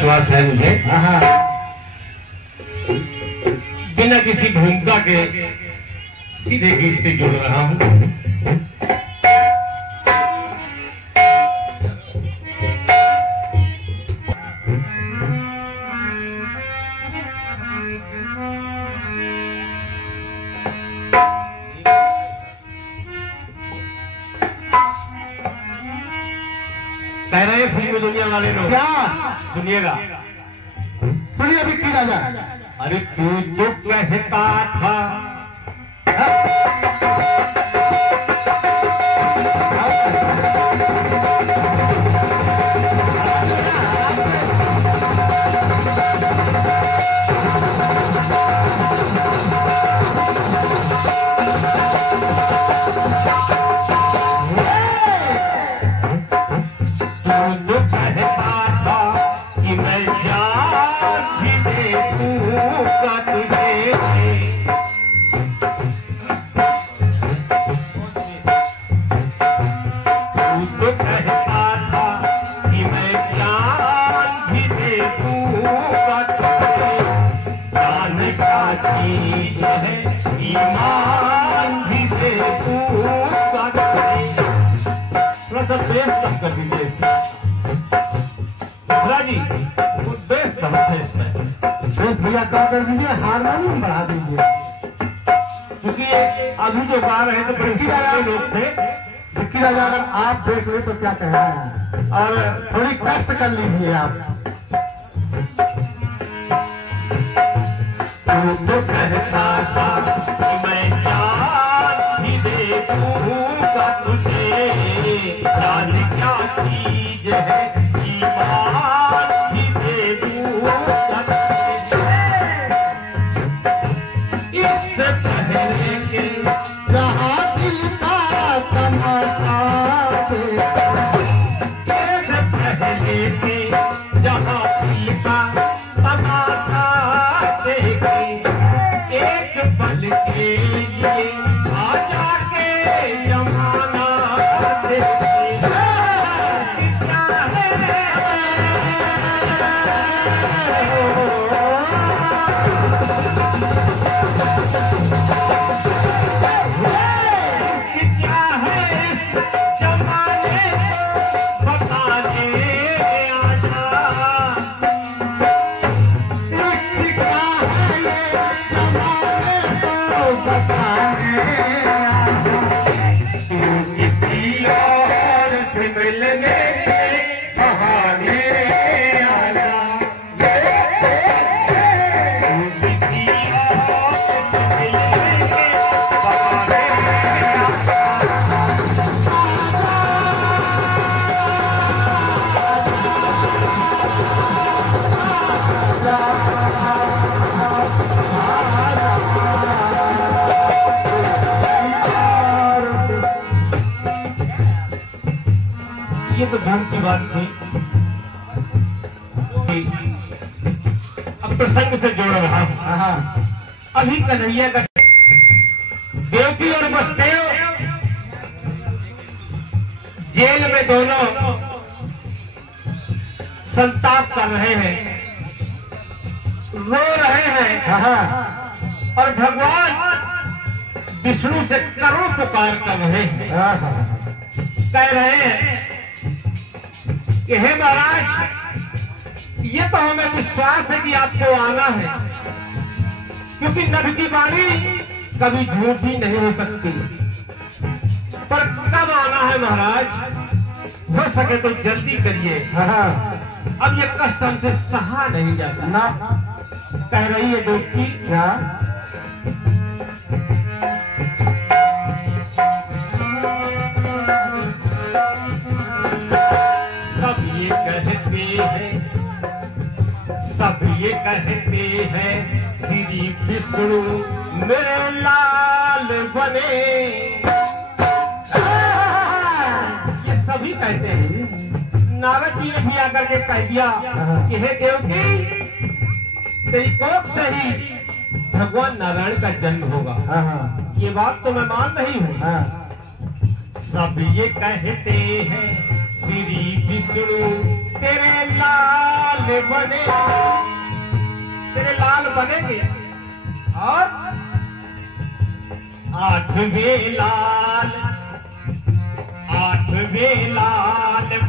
विश्वास है मुझे। बिना किसी भूमिका के सीधे गीत से जुड़ रहा हूं। कह रहे हैं फिल्म दुनिया वाले लोग, क्या सुनिएगा, सुनिए विक्की राजा। अरे तू जो कहता था कर दीजिए बेस भैया कम कर दीजिए, हारमोनियम बढ़ा दीजिए। क्योंकि अभी जो गा रहे थे विक्की राजा लोग थे। विक्की राजा अगर आप देख ले तो क्या कहना है, और थोड़ी कष्ट कर लीजिए आप। तो कहता था कि मैं जान भी दे दूंगा तुझे, जान क्या चीज है, ईमान भी दे दूंगा तुझे। इससे पहले कि जहाँ दिल का तमाशा इससे पहले कि जहाँ दिल का तमाशा देखे, एक पल के लिए आ जाके जमाना देखे। ये तो धन की बात थी। अब प्रसंग से जोड़ रहा हूं। अभी कन्हैया का देवकी और वसुदेव जेल में दोनों संताप कर रहे हैं, रो रहे हैं, और भगवान विष्णु से करुण पुकार कर रहे हैं। कह रहे हैं कि हे महाराज, ये तो हमें विश्वास है कि आपको आना है, क्योंकि नभ की वाणी कभी झूठी नहीं हो सकती। पर कब आना है महाराज? हो सके तो जल्दी करिए, अब ये कष्ट हमसे सहा नहीं जाता। ना कह रही है देवकी, क्या सब ये कहते हैं श्री विष्णु मेरे लाल बने। ये सभी कहते हैं। नारद जी ने भी आकर के कह दिया कि हे देवकी, तेरी कोख से ही भगवान नारायण का जन्म होगा। ये बात तो मैं मान रही हूँ। सब ये कहते हैं श्री विष्णु तेरे लाल बने, तेरे लाल बनेंगे। और 8वें लाल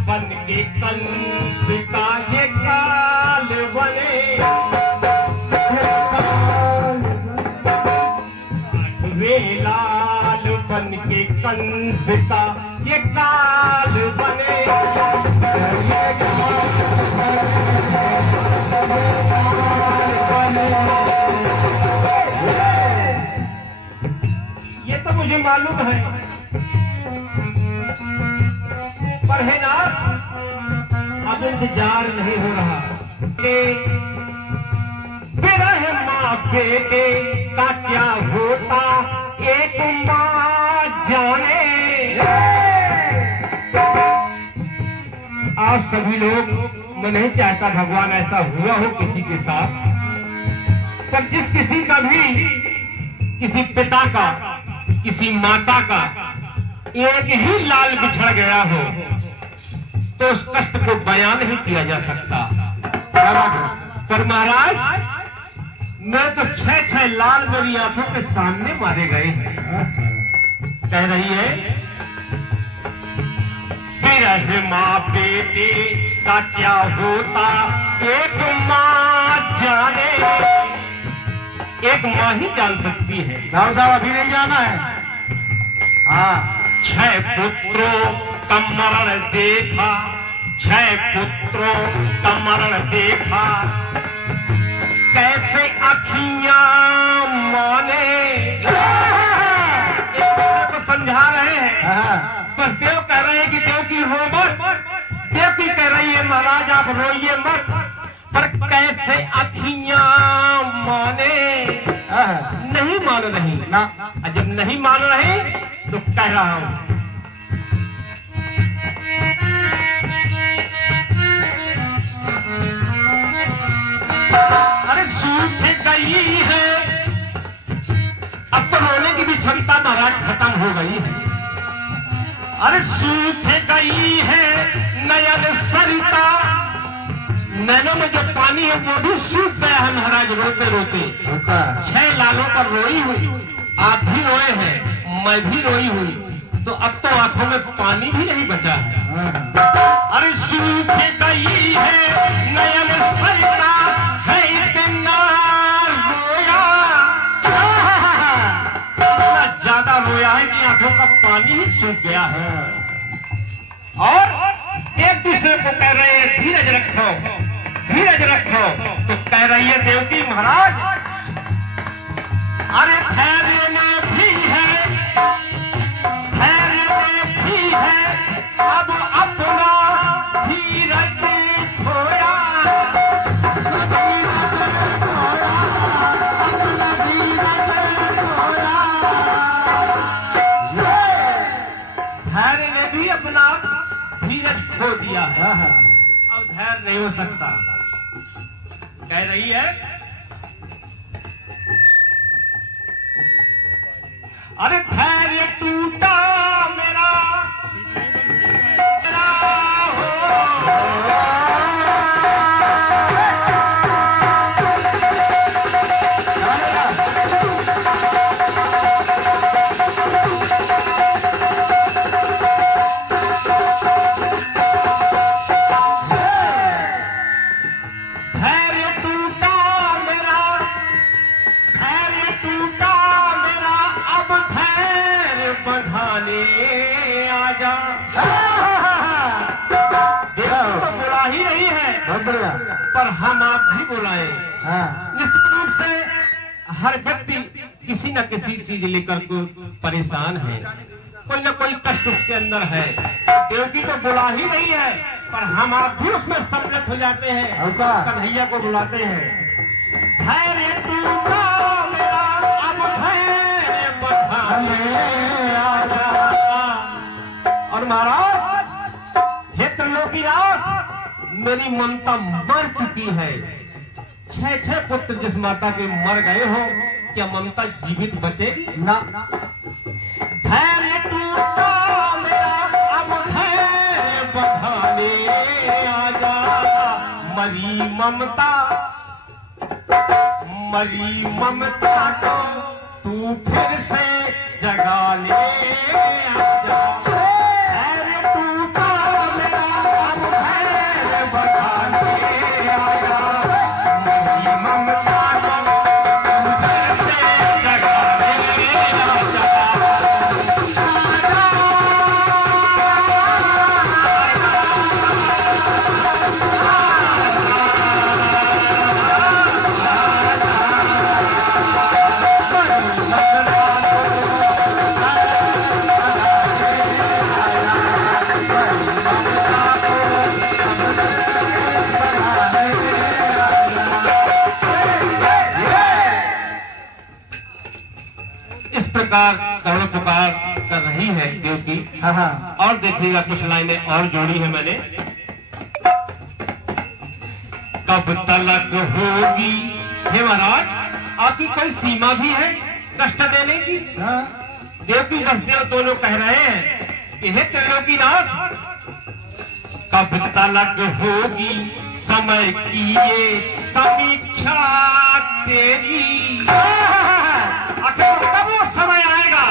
बन के कंस का ये काल बने। 8वें लाल बन के कंस का ये काल बने। ये तो मुझे मालूम है, पर है ना अब इंतजार नहीं हो रहा। विरह माँ बेटे का क्या होता एक माँ जाने। आप सभी लोग, मैं नहीं चाहता भगवान ऐसा हुआ हो किसी के साथ, पर जिस किसी का भी किसी पिता का किसी माता का एक ही लाल बिछड़ गया हो तो उस कष्ट को बयान नहीं किया जा सकता। पर महाराज, मैं तो 6 लाल मेरी आंखों के सामने मारे गए हैं। कह रही है विरह माँ बेटे का क्या होता एक माँ जाने। एक माँ ही जान सकती है। साहब अभी नहीं जाना है। हाँ, 6 पुत्रों का मरण देखा, 6 पुत्रों का मरण देखा, कैसे अखियां माने। एक को समझा रहे हैं, बस देव कह रहे हैं कि देव की हो मत, देव की कह रही है महाराज आप रोइए मत, पर कैसे अखियां माने। नहीं मान रही ना, जब नहीं मान रही तो कह रहा हूं। अरे सूख गई है, अब तो रोने की भी क्षमता महाराज खत्म हो गई है। अरे सूख गई है नयन सरिता, नैनों में जो पानी है वो भी सूख गया है महाराज रोते रोते। 6 लालों पर रोई हुई, आप भी रोए हैं, मैं भी रोई हुई, तो अब तो आंखों में पानी भी नहीं बचा है। अरे सूख गई है नयन सरिता, है इतना रोया, इतना ज्यादा रोया है कि आंखों का पानी ही सूख गया है। और एक दूसरे को कह रहे हैं धीरज रखो, धीरज रखो, तो कह रही है देवकी महाराज अरे धैर्य में भी है, धैर्य में भी है, अब अपना धीरज खोया। धैर्य ने भी अपना धीरज खो दिया है, अब धैर्य नहीं हो सकता। कह रही है अरे धैर्य टूटा मेरा, मेरा हो। बुला ही नहीं है, पर हम आप भी बुलाए। निश्चित रूप से हर व्यक्ति किसी न किसी चीज लेकर को परेशान है, कोई न कोई कष्ट उसके अंदर है। देवकी तो बुला ही नहीं है, पर हम आप भी उसमें सम्मिलित हो जाते हैं, कन्हैया को बुलाते हैं। धैर्य टूटा मेरा, अब धैर्य बधाने आजा। और महाराज हे त्रिलोकीनाथ, मेरी ममता मर चुकी है। 6 पुत्र जिस माता के मर गए हो, क्या ममता जीवित बचेगी? ना। धैर्य टूटा मेरा, अब धैर्य बढ़ाने आजा। मरी ममता को तू फिर से जगा ले आजा। अरे तू तो मेरा घर बसाने आया, मरी ममता को तू फिर से जगा ले आजा। करुण पुकार कर रही है देवकी। और देखिएगा कुछ लाइनें और जोड़ी है मैंने। कब तलक होगी, हे महाराज आपकी कोई सीमा भी है कष्ट देने की? देवकी वसुदेव दोनों कह रहे हैं कि हे त्रिलोकीनाथ, कब तलक होगी समय की ये समीक्षा तेरी। आखिर कब वो समय आएगा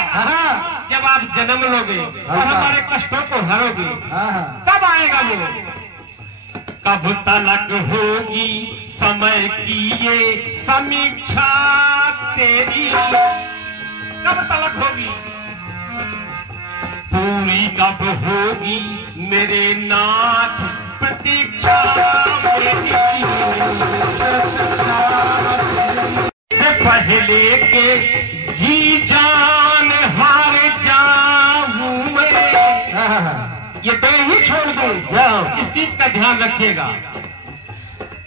जब आप जन्म लोगे और हमारे कष्टों को हरोगे? कब आएगा वो? कब तलक होगी समय की ये समीक्षा तेरी, कब तलक होगी? पूरी कब होगी मेरे नाथ प्रतीक्षा मेरी, से पहले के जी जान हार जाऊं मैं। ये तो ही छोड़ दूं, इस चीज का ध्यान रखिएगा।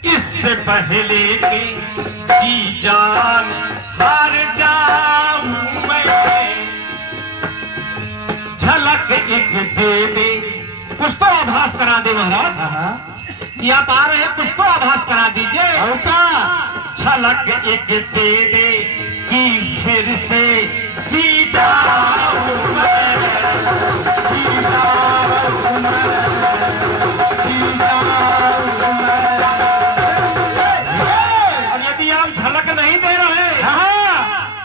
इससे पहले के जी जान हार जाऊं मैं, झलक एक दे दे, कुछ तो आभास करा दे महाराज। कि आप आ रहे हैं, कुछ तो आभास करा दीजिए। झलक एक दे दे कि फिर से जी जाऊं मैं, जी जाऊं मैं, जी जाऊं मैं। और यदि आप झलक नहीं दे रहे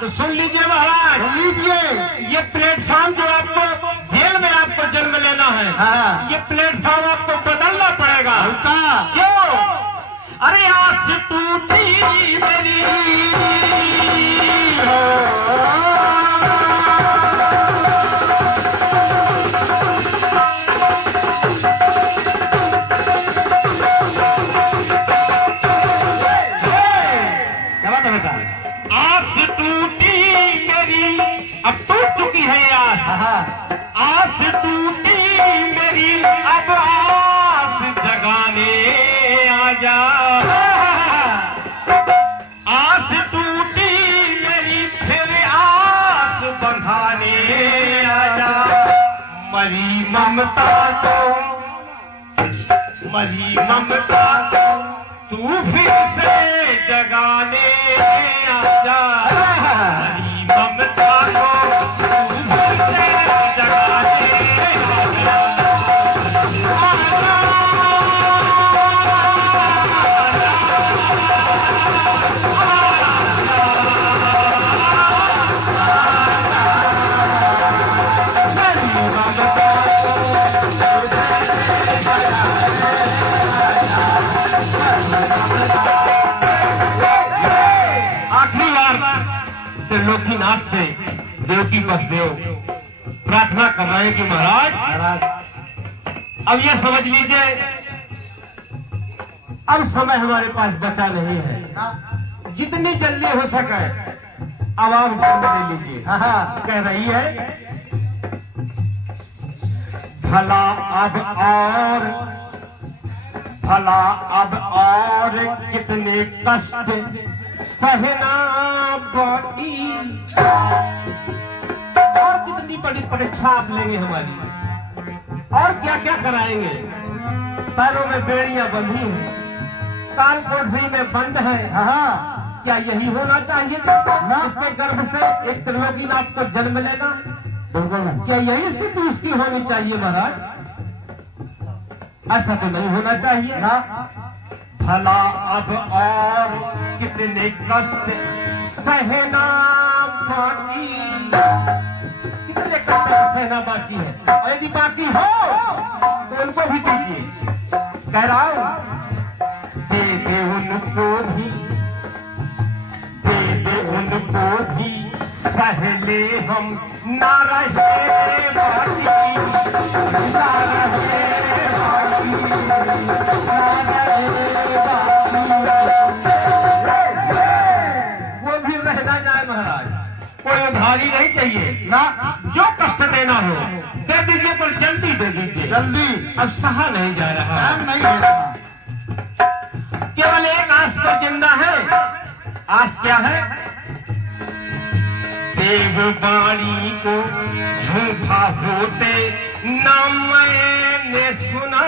तो सुन लीजिए महाराज, लीजिए ये प्लेटफॉर्म जो आपको जेल में आपको जन्म लेना है, ये प्लेटफॉर्म आपको बदलना पड़ेगा। क्यों? अरे आस टूटी मेरी, क्या बात है बेटा? आस टूटी मेरी, अब टूट चुकी है आस। आस टूटी मेरी, अब आस जगाने आजा। आस टूटी मेरी, फिर आस बंधाने आजा। मरी ममता को, मरी ममता को तू फिर से जगाने आजा। मरी ममता को तू फिर से जगाने आजा। त्रिलोकीनाथ से देवकी वसुदेव प्रार्थना कर रहे हैं कि महाराज अब ये समझ लीजिए, अब समय हमारे पास बचा नहीं है। जितनी जल्दी हो सके अब आप जन्म ले लीजिए। कह रही है भला अब और कितने कष्ट सहना पड़ी, और कितनी बड़ी परीक्षा आप लेंगे हमारी, और क्या क्या कराएंगे। पैरों में बेड़ियां बंधी हैं, कान कोठरी में बंद है। क्या यही होना चाहिए इसके गर्भ से एक त्रिलोकीनाथ को जन्म लेना? क्या यही स्थिति उसकी होनी चाहिए महाराज? ऐसा तो नहीं होना चाहिए ना। भला अब और कितने कष्ट सहना बाकी, कितने कष्ट सहना बाकी है, और यदि बाकी हो तो उनको भी दीजिए। कह रहा हूं दे दे उनको भी, दे दे उनको भी, सहले हम ना रहे बाकी, ना रहे बाकी, ना रहे बाकी। वो भी रहना जाए महाराज, कोई उधारी नहीं चाहिए ना, जो कष्ट देना हो दे दीजिए, पर जल्दी दे दीजिए, जल्दी। अब सहा नहीं जा रहा, नहीं है रहा। केवल एक आस पर जिंदा है। आस क्या है? देववाणी को झूठा होते न मैंने सुना,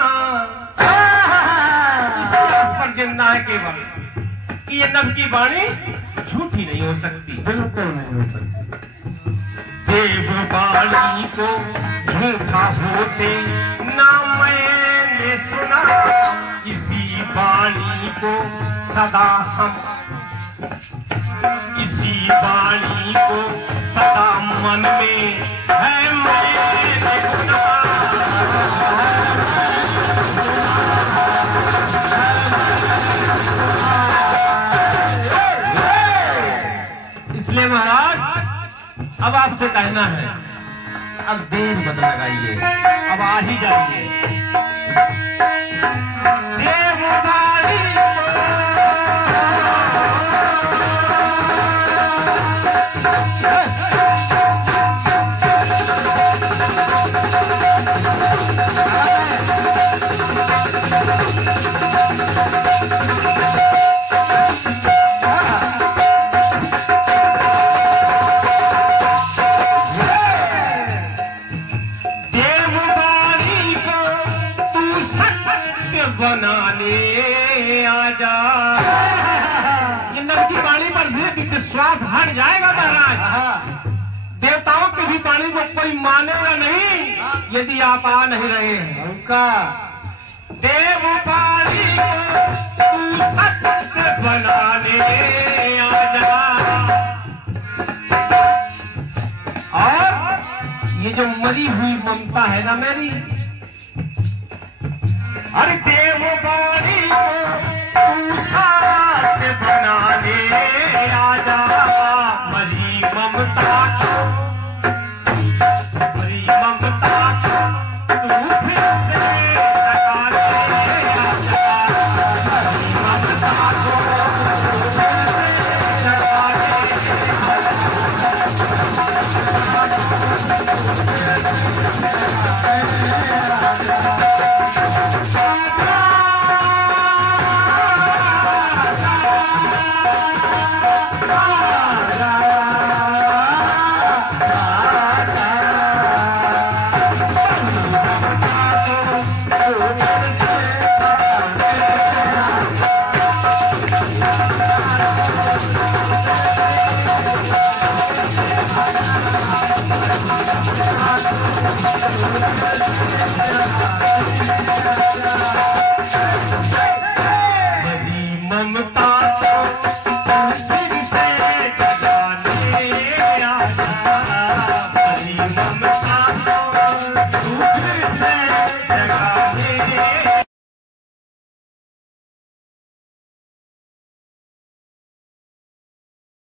इसी आस पर जिंदा है केवल कि ये नब की वाणी झूठी नहीं हो सकती, बिल्कुल नहीं हो सकती। देववाणी को झूठा होते न मैंने सुना, इसी वाणी को सदा हम, इसी वाणी को सदा मन में है मैंने गुना, इसलिए महाराज अब आपसे कहना है, अब देर मत लगाइए, अब आ ही जाइए। देववाणी बनाने आजा, ये नब की वाणी पर भी विश्वास हट जाएगा महाराज। देवताओं की भी वाणी को कोई मानेगा नहीं यदि आप आ नहीं रहे हैं। उनका देववाणी को तू सत्य बनाने आजा, और ये जो मरी हुई ममता है ना मेरी,